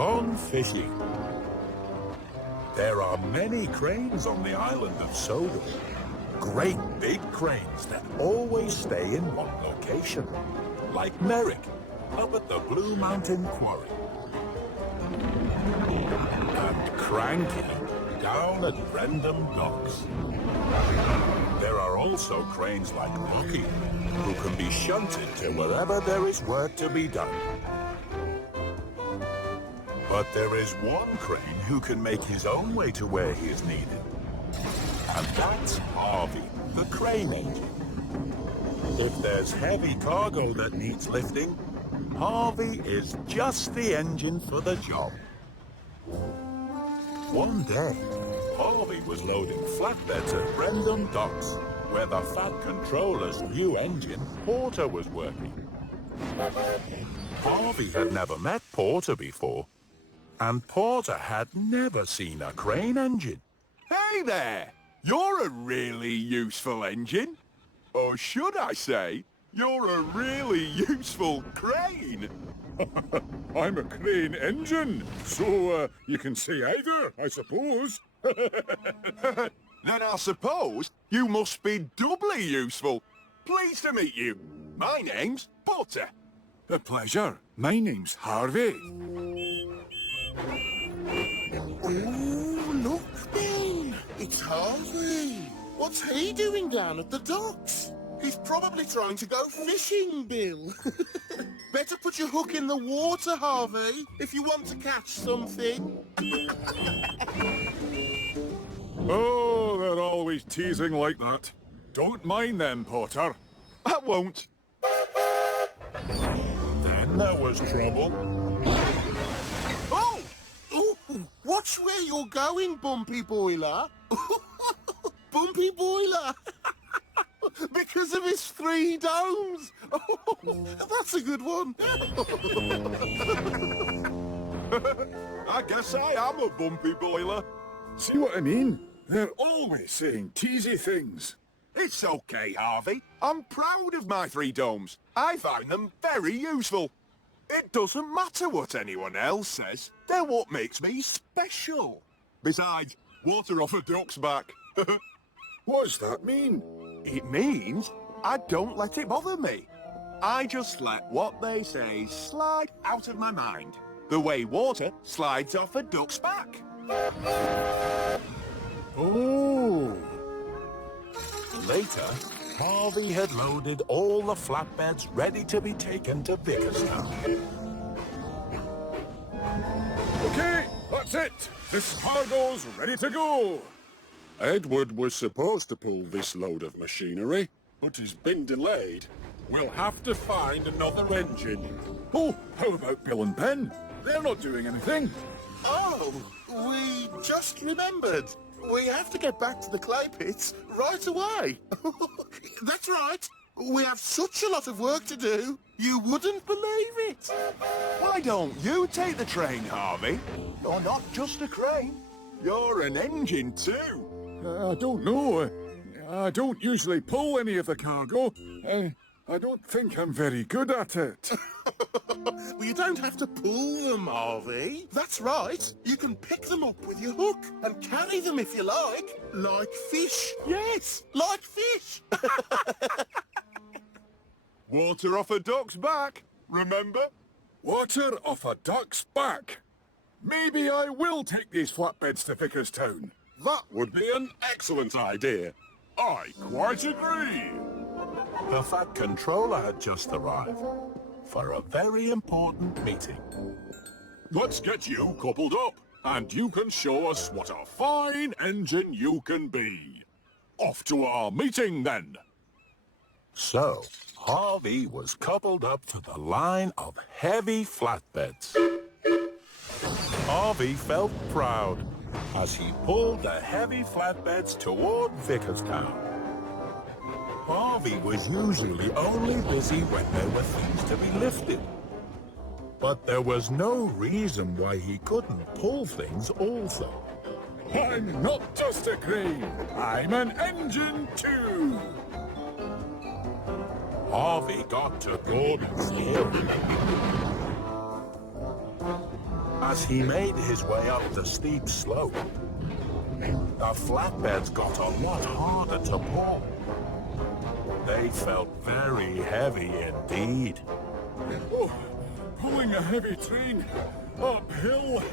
gone fishing. There are many cranes on the island of Sodor. Great big cranes that always stay in one location. Like Merrick, up at the Blue Mountain Quarry. And Cranky, down at Brendam Docks. There are also cranes like Rocky, who can be shunted to wherever there is work to be done. But there is one crane who can make his own way to where he is needed. And that's Harvey, the crane engine. If there's heavy cargo that needs lifting, Harvey is just the engine for the job. One day, Harvey was loading flatbeds at Brendam Docks, where the Fat Controller's new engine, Porter, was working. Harvey had never met Porter before, and Porter had never seen a crane engine. Hey there! You're a really useful engine. Or should I say, you're a really useful crane. I'm a crane engine, so you can say either, I suppose. Then I suppose you must be doubly useful. Pleased to meet you. My name's Porter. A pleasure. My name's Harvey. Oh, look, Ben. It's Harvey. What's he doing down at the docks? He's probably trying to go fishing, Bill. Better put your hook in the water, Harvey, if you want to catch something. Oh, they're always teasing like that. Don't mind them, Porter. I won't. Then there was trouble. Oh! Oh! Watch where you're going, Bumpy Boiler. Bumpy Boiler! Because of his 3 domes! Oh, that's a good one! I guess I am a bumpy boiler. See what I mean? They're always saying teasy things. It's okay, Harvey. I'm proud of my 3 domes. I find them very useful. It doesn't matter what anyone else says. They're what makes me special. Besides, water off a duck's back. What does that mean? It means I don't let it bother me. I just let what they say slide out of my mind. The way water slides off a duck's back. Oh. Later, Harvey had loaded all the flatbeds ready to be taken to Vickerstown. Okay, that's it. This cargo's ready to go. Edward was supposed to pull this load of machinery, but he's been delayed. We'll have to find another engine. Oh, how about Bill and Ben? They're not doing anything. Oh, we just remembered. We have to get back to the clay pits right away. That's right. We have such a lot of work to do, you wouldn't believe it. Why don't you take the train, Harvey? You're not just a crane. You're an engine too. I don't know. I don't usually pull any of the cargo. I don't think I'm very good at it. Well, you don't have to pull them, Harvey. That's right. You can pick them up with your hook and carry them if you like. Like fish. Yes, like fish. Water off a duck's back, remember? Water off a duck's back. Maybe I will take these flatbeds to Vickerstown. That would be an excellent idea. I quite agree. The Fat Controller had just arrived for a very important meeting. Let's get you coupled up, and you can show us what a fine engine you can be. Off to our meeting, then. So, Harvey was coupled up to the line of heavy flatbeds. Harvey felt proud as he pulled the heavy flatbeds toward Vickerstown. Harvey was usually only busy when there were things to be lifted. But there was no reason why he couldn't pull things also. I'm not just a crane. I'm an engine, too. Harvey got to Gordon's Hill. As he made his way up the steep slope, the flatbeds got a lot harder to pull. They felt very heavy indeed. Oh, pulling a heavy train uphill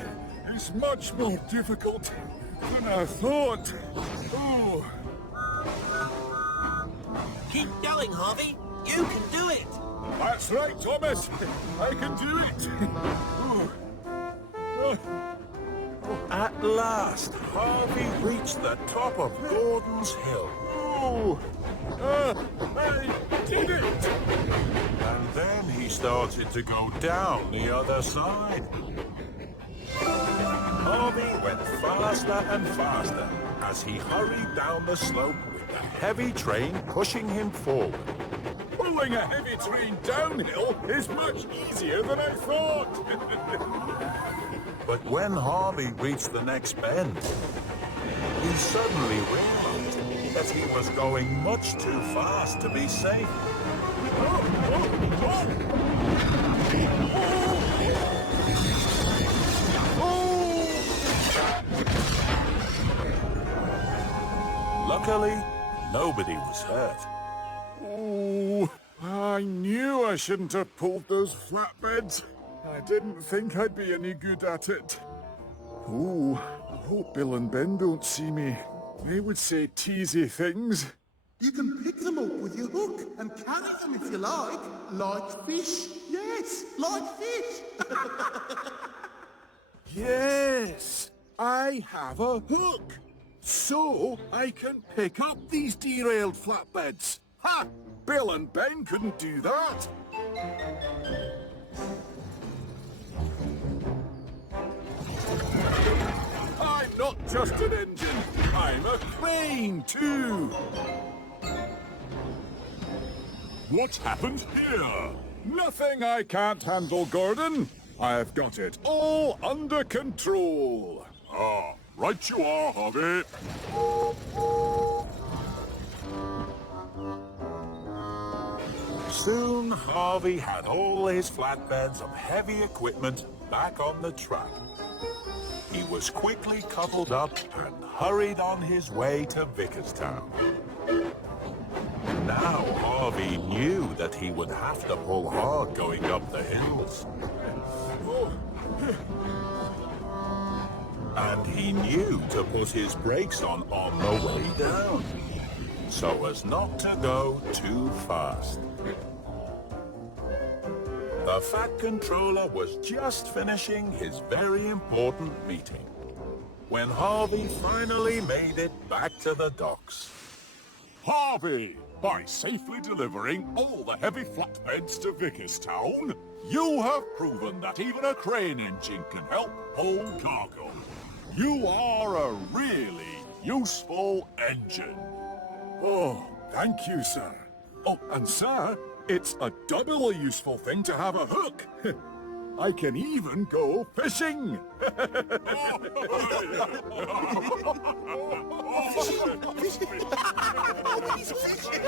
is much more difficult than I thought. Oh. Keep going, Harvey. You can do it. That's right, Thomas. I can do it. Oh. At last, Harvey reached the top of Gordon's Hill. Oh. I did it. And then he started to go down the other side. Harvey went faster and faster as he hurried down the slope with the heavy train pushing him forward. Pulling a heavy train downhill is much easier than I thought. But when Harvey reached the next bend, he suddenly realized that he was going much too fast to be safe. Luckily, nobody was hurt. Oh, I knew I shouldn't have pulled those flatbeds. I didn't think I'd be any good at it. Oh, I hope Bill and Ben don't see me. They would say teasy things. You can pick them up with your hook and carry them if you like. Like fish. Yes, like fish. Yes, I have a hook. So I can pick up these derailed flatbeds. Ha! Bill and Ben couldn't do that. I'm not just an engine, I'm a crane too. What's happened here? Nothing I can't handle, Gordon. I've got it all under control. Ah, right you are, Harvey. Soon, Harvey had all his flatbeds of heavy equipment back on the track. He was quickly coupled up and hurried on his way to Vickerstown. Now Harvey knew that he would have to pull hard going up the hills. And he knew to put his brakes on the way down, so as not to go too fast. The Fat Controller was just finishing his very important meeting when Harvey finally made it back to the docks. Harvey, by safely delivering all the heavy flatbeds to Vickerstown, you have proven that even a crane engine can help pull cargo. You are a really useful engine. Oh, thank you, sir. Oh, and sir, it's a doubly useful thing to have a hook. I can even go fishing. He's fishing.